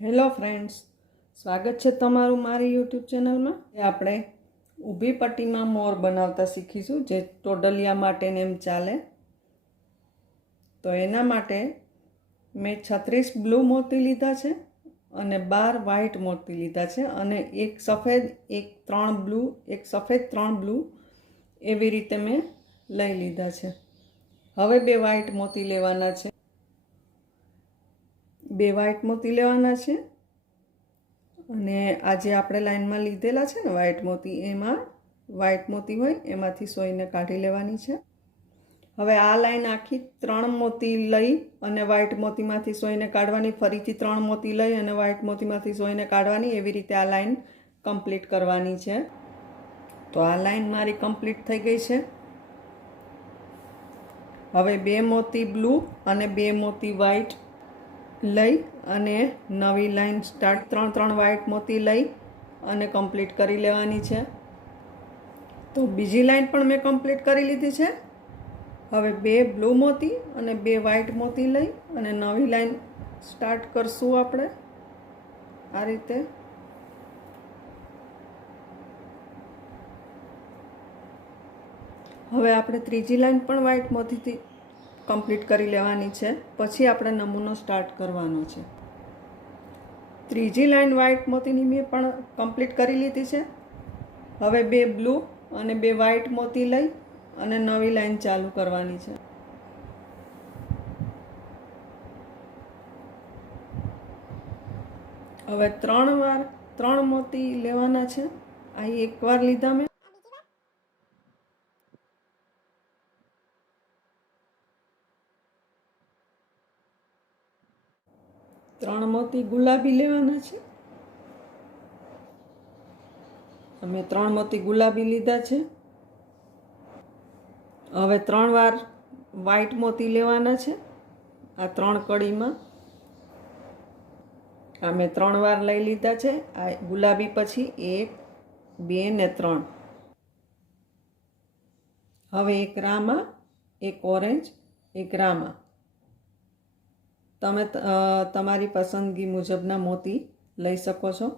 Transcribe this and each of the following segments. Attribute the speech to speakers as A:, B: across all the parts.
A: Hello friends, સ્વાગત છે તમારું મારી યુટ્યુબ ચેનલમાં. એ આપણે ઊભી પટ્ટીમાં મોર બનાવતા શીખીશું, જે ટોડલિયા માટે એમ ચાલે. તો એના માટે મેં છત્રીસ બ્લુ મોતી લીધા છે અને બાર વ્હાઇટ મોતી લીધા છે અને એક સફેદ, એક ત્રણ બ્લુ, એક સફેદ ત્રણ બ્લુ એવી રીતે મેં લઈ લીધા છે. હવે બે વ્હાઇટ મોતી લેવાના છે. બે વ્હાઈટ મોતી લેવાના છે. અને આજે આપણે લાઈનમાં લીધેલા છે ને વ્હાઈટ મોતી, એમાં વ્હાઈટ મોતી હોય, એમાંથી સોઈને કાઢી લેવાની છે. હવે આ લાઈન આખી ત્રણ મોતી લઈ અને વ્હાઈટ મોતીમાંથી સોઈને કાઢવાની, ફરીથી ત્રણ મોતી લઈ અને વ્હાઈટ મોતીમાંથી સોઈને કાઢવાની, એવી રીતે આ લાઈન કમ્પ્લીટ કરવાની છે. તો આ લાઈન મારી કમ્પ્લીટ થઈ ગઈ છે. હવે બે મોતી બ્લુ અને બે મોતી વ્હાઈટ લઈ અને નવી લાઈન સ્ટાર્ટ ત્રણ ત્રણ વ્હાઇટ મોતી લઈ અને કમ્પ્લીટ કરી લેવાની છે. તો બીજી લાઈન પણ મેં કમ્પ્લીટ કરી લીધી છે. હવે બે બ્લુ મોતી અને બે વ્હાઇટ મોતી લઈ અને નવી લાઈન સ્ટાર્ટ કરશું આપણે. આ રીતે. હવે આપણે ત્રીજી લાઈન પણ વ્હાઇટ મોતીથી કમ્પ્લીટ કરી લેવાની છે. પછી આપણે નમૂનો સ્ટાર્ટ કરવાનો છે. ત્રીજી લાઇન વ્હાઇટ મોતીની મેં પણ કમ્પ્લીટ કરી લીધી છે. હવે બે બ્લુ અને બે વ્હાઇટ મોતી લઈ અને નવી લાઈન ચાલુ કરવાની છે. હવે ત્રણ વાર ત્રણ મોતી લેવાના છે. આ એક વાર લીધા મેં. ત્રણ મોતી ગુલાબી લેવાના છે. અમે ત્રણ મોતી ગુલાબી લીધા છે. હવે ત્રણ વાર વ્હાઈટ મોતી લેવાના છે. આ ત્રણ કડીમાં. અમે ત્રણ વાર લઈ લીધા છે. આ ગુલાબી પછી એક, બે ને ત્રણ. હવે એક રામા, એક ઓરેન્જ, એક રામા. તમે તમારી પસંદગી મુજબના મોતી લઈ શકો છો.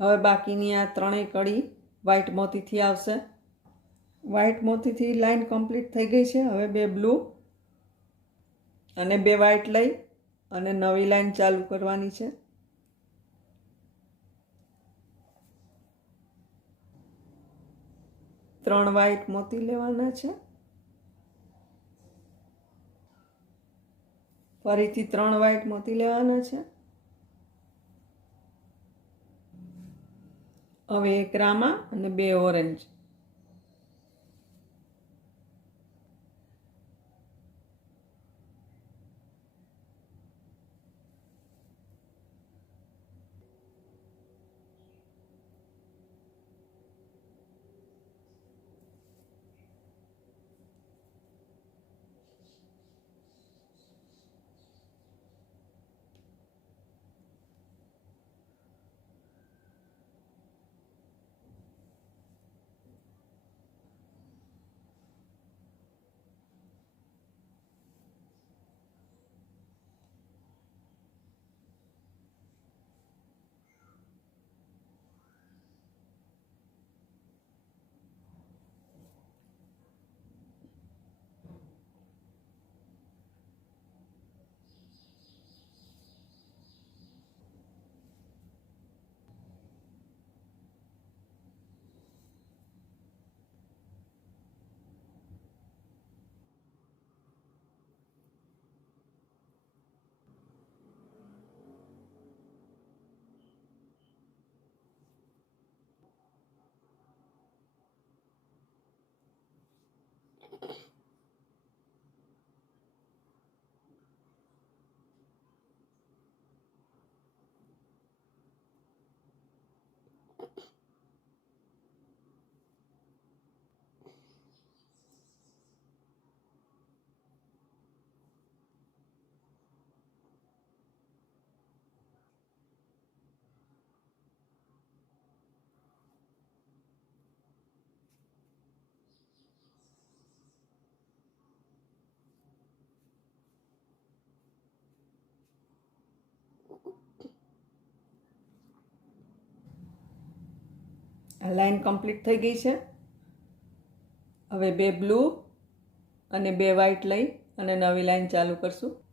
A: હવે બાકીની આ ત્રણેય કડી વ્હાઈટ મોતીથી આવશે. વ્હાઈટ મોતીથી લાઈન કમ્પ્લીટ થઈ ગઈ છે. હવે બે બ્લુ અને બે વ્હાઈટ લઈ અને નવી લાઈન ચાલુ કરવાની છે. ત્રણ વ્હાઈટ મોતી લેવાના છે. ફરીથી ત્રણ વ્હાઈટ મોતી લેવાના છે. હવે એક રામા અને બે ઓરેન્જ. આ લાઈન કમ્પ્લીટ થઈ ગઈ છે. હવે બે બ્લુ અને બે વ્હાઈટ લઈ અને નવી લાઈન ચાલુ કરશું.